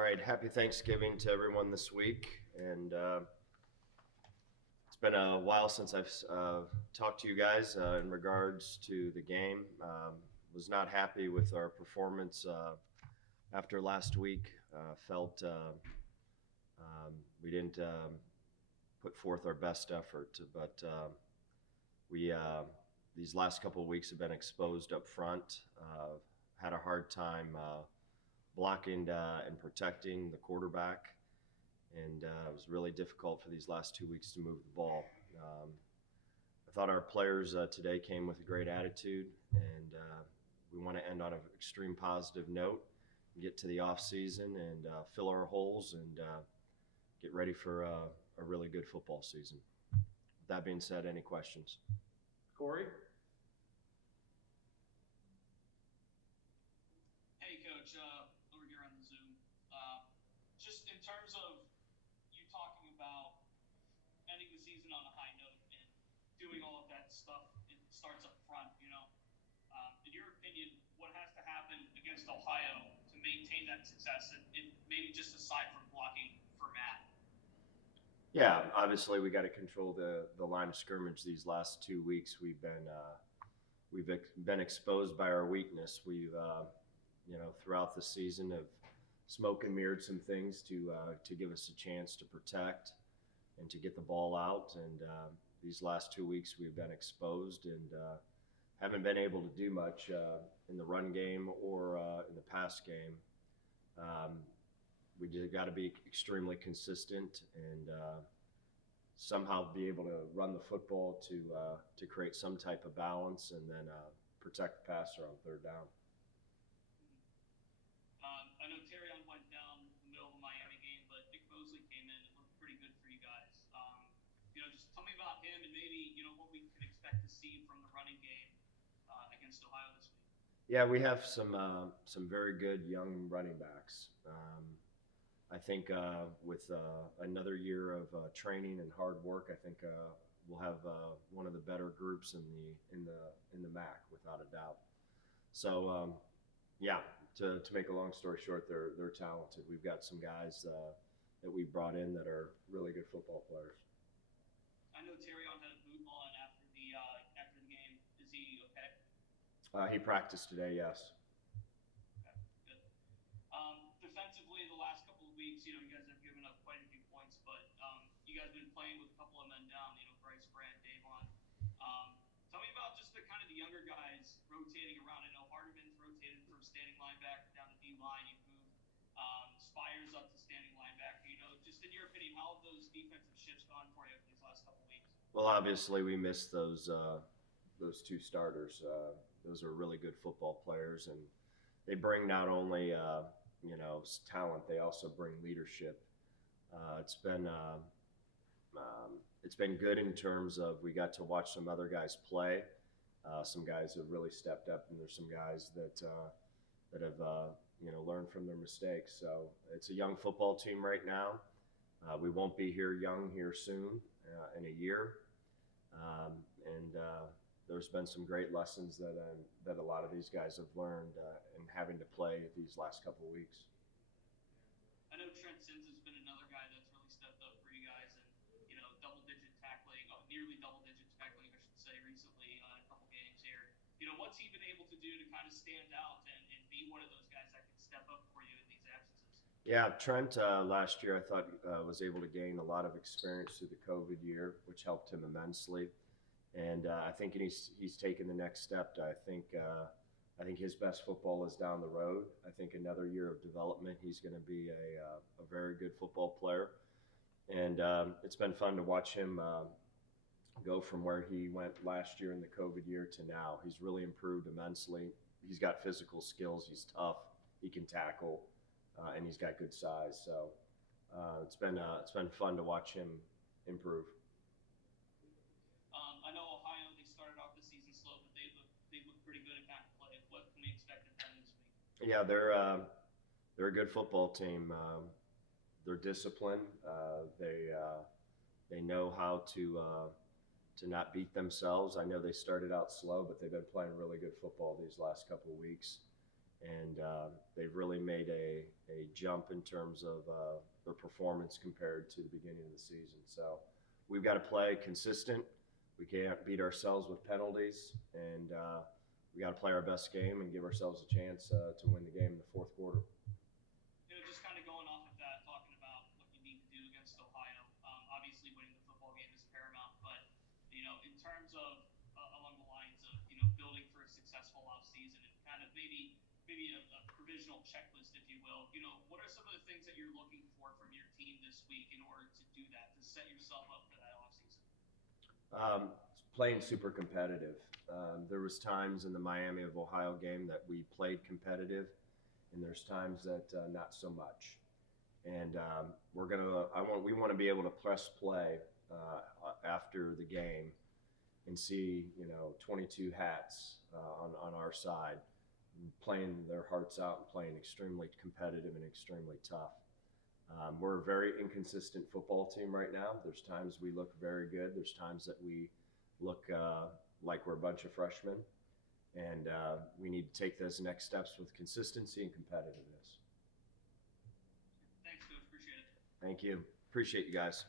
right, happy Thanksgiving to everyone this week. And it's been a while since I've talked to you guys in regards to the game. Was not happy with our performance after last week. Felt we didn't put forth our best effort, but we these last couple of weeks have been exposed up front. Had a hard time blocking and protecting the quarterback, and it was really difficult for these last 2 weeks to move the ball. I thought our players today came with a great attitude, and we want to end on an extreme positive note, get to the off season, and fill our holes and get ready for a really good football season. With that being said, any questions? Corey? Hey, Coach, over here on the Zoom. Just in terms of you talking about ending the season on a high note and doing all of that stuff, it starts up front, in your opinion, what has to happen against Ohio to maintain that success, and maybe just aside from blocking for Matt? Yeah, obviously we got to control the line of scrimmage. These last 2 weeks, we've been exposed by our weakness. We've throughout the season have smoke and mirrored some things to give us a chance to protect and to get the ball out. And these last 2 weeks, we've been exposed and haven't been able to do much in the run game or in the pass game. We just got to be extremely consistent and somehow be able to run the football to create some type of balance and then protect the passer on third down. I know Terrion went down in the middle of the Miami game, but Nick Mosley came in and looked pretty good for you guys. Just tell me about him and maybe what we can expect to see from the running game against Ohio this week. Yeah, we have some very good young running backs. I think with another year of training and hard work, I think we'll have one of the better groups in the MAC without a doubt. So yeah, to make a long story short, they're talented. We've got some guys that we brought in that are really good football players. I know Terrion had a boot on after the game. Is he okay? He practiced today, yes. Defensively, the last couple of weeks, you guys have given up quite a few points, but you guys have been playing with a couple of men down, Bryce Brand, Davon. Tell me about just the kind of the younger guys rotating around. I know Hardeman's rotated from standing linebacker down to D-line. You've moved Spires up to standing linebacker. Just in your opinion, how have those defensive shifts gone for you these last couple of weeks? Well, obviously we missed those two starters. Those are really good football players, and they bring not only talent, they also bring leadership. It's been good in terms of we got to watch some other guys play. Some guys have really stepped up, and there's some guys that have learned from their mistakes. So it's a young football team right now. We won't be young here soon in a year, and there's been some great lessons that a lot of these guys have learned in having to play these last couple of weeks. I know Trent Sims has been another guy that's really stepped up for you guys, and double-digit tackling, nearly double-digit tackling, I should say, recently in a couple games here. What's he been able to do to kind of stand out and be one of those guys that can step up for you in these absences? Yeah, Trent last year I thought was able to gain a lot of experience through the COVID year, which helped him immensely. And I think he's taken the next step. I think his best football is down the road. I think another year of development, he's going to be a very good football player. And it's been fun to watch him go from where he went last year in the COVID year to now. He's really improved immensely. He's got physical skills. He's tough. He can tackle, and he's got good size. So it's been fun to watch him improve. I know Ohio, they started off the season slow, but they look pretty good at that play. What can we expect of them this week? Yeah, they're a good football team. They're disciplined. They know how to not beat themselves. I know they started out slow, but they've been playing really good football these last couple of weeks. and they've really made a jump in terms of their performance compared to the beginning of the season. So we've got to play consistent. We can't beat ourselves with penalties, and we got to play our best game and give ourselves a chance to win the game in the fourth quarter. Just kind of going off of that, talking about what you need to do against Ohio. Obviously, winning the football game is paramount, but in terms of along the lines of building for a successful off season and kind of maybe a provisional checklist, if you will. What are some of the things that you're looking for from your team this week in order to do that, to set yourself up for that off season? Playing super competitive. There was times in the Miami of Ohio game that we played competitive, and there's times that not so much. And we want to be able to press play after the game and see 22 hats on our side, playing their hearts out and playing extremely competitive and extremely tough. We're a very inconsistent football team right now. There's times we look very good. There's times that we look like we're a bunch of freshmen, and we need to take those next steps with consistency and competitiveness. Thanks, Coach. Appreciate it. Thank you. Appreciate you guys.